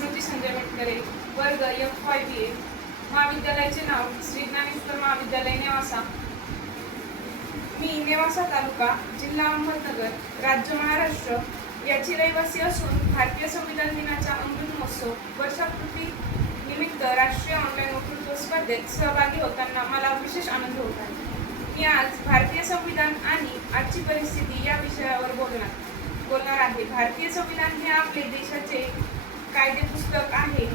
स्मृती संजय भटकरे, वर्ग F5A, महाविद्यालयाचे नाव श्री ज्ञानेश्वर महाविद्यालय नेवासा. मी नेवासा तालुका, जिल्हा अहमदनगर, राज्य महाराष्ट्र याची रहिवासी असून भारतीय संविधान दिनाच्या अमृत महोत्सव वर्षापूर्ती निमित्त राष्ट्रीय ऑनलाईन वक्तृत्व स्पर्धेत सहभागी होताना मला विशेष आनंद होत आहे. मी आज भारतीय संविधान आणि आजची परिस्थिती या विषयावर बोलणार आहे. भारतीय संविधान हे आपले देशाचे कायदे पुस्तक आहे.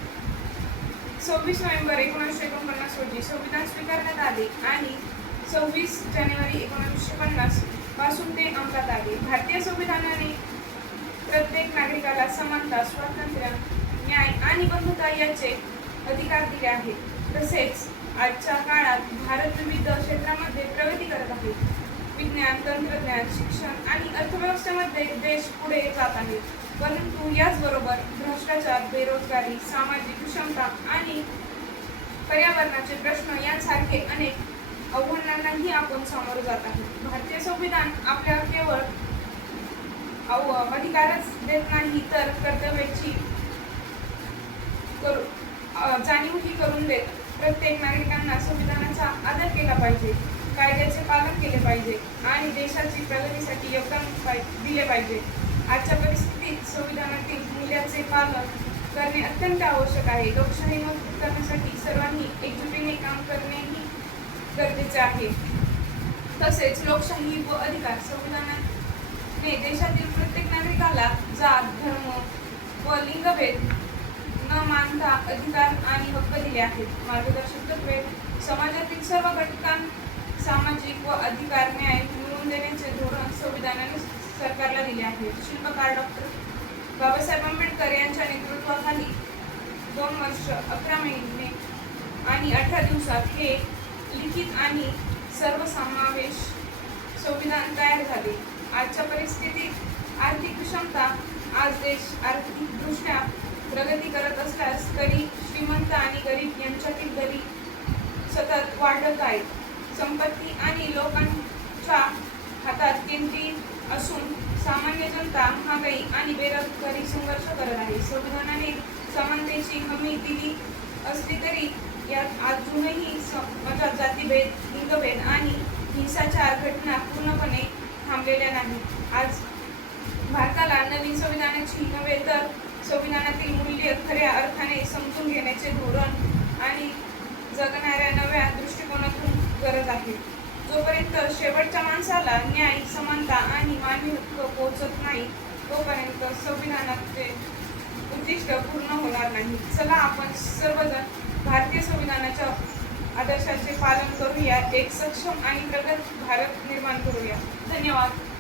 26 नोव्हेंबर 1949 रोजी संविधान स्वीकारण्यात आले आणि 26 जानेवारी 1950 पासून ते अंमलात आले. भारतीय संविधानाने प्रत्येक नागरिकाला समानता, स्वातंत्र्य, न्याय आणि बंधुता याचे अधिकार दिले आहेत. तसेच आजच्या काळात भारत विविध क्षेत्रामध्ये प्रगती करत आहे. विज्ञान, तंत्रज्ञान, शिक्षण आणि अर्थव्यवस्थेमध्ये देश पुढे जात आहे. परंतु याचबरोबर भ्रष्टाचार, बेरोजगारी, सामाजिक विषमता आणि पर्यावरणाचे प्रश्न यांसारखे अनेक आव्हानांनाही आपण सामोरे जात आहोत. भारतीय संविधान आपल्याला केवळ अधिकारच देत नाही तर कर्तव्याची जाणीवही करून देत. प्रत्येक नागरिकांना संविधानाचा आदर केला पाहिजे, कायद्याचे पालन केले पाहिजे आणि देशाची प्रगतीसाठी योगदान दिले पाहिजे. आजच्या परिस्थितीत संविधानातील मूल्याचे पालन करणे अत्यंत आवश्यक आहे. लोकशाही मजबूत करण्यासाठी सर्वांनी एकजुटीने काम करणेही गरजेचे आहे. तसेच लोकशाही व अधिकार संविधानाने देशातील प्रत्येक नागरिकाला जात, धर्म व लिंगभेद न मानता अधिकार आणि हक्क दिले आहेत. मार्गदर्शक तत्त्वे समाजातील सर्व घटकांना सामाजिक व अधिकार न्याय मिळवून देण्याचे धोरण संविधानाने सरकारला दिले आहे. शिल्पकार डॉक्टर बाबासाहेब आंबेडकर यांच्या नेतृत्वाखाली 2 वर्ष 11 महिने आणि 18 दिवसात हे लिखित आणि सर्वसमावेश संविधान तयार झाले. आजच्या परिस्थितीत आर्थिक विषमता, आज देश आर्थिकदृष्ट्या प्रगती करत असल्यास तरी श्रीमंत आणि गरीब यांच्यातील दरी सतत वाढत आहेत. संपत्ती आणि लोकांच्या हातात केंद्रित असून सामान्य जनता महागाई आणि बेरोजगारी संघर्ष करत आहे. संविधानाने समानतेची हमी दिली असली तरी यात अजूनही समाजात जातीभेद, लिंगभेद आणि हिंसाचार घटना पूर्णपणे थांबलेल्या नाही. आज भारताला नवीन संविधानाची नव्हे तर संविधानातील मूल्य खऱ्या अर्थाने समजून घेण्याचे धोरण आणि जगणाऱ्या नव्या दृष्टिकोनातून गरज आहे. जोपर्यंत शेवटच्या माणसाला न्याय, समानता आणि मानवी हक्क पोहोचत नाही तोपर्यंत संविधानाचे उद्दिष्ट पूर्ण होणार नाही. चला आपण सर्वजण भारतीय संविधानाच्या आदर्शाचे पालन करूया, एक सक्षम आणि प्रगत भारत निर्माण करूया. धन्यवाद.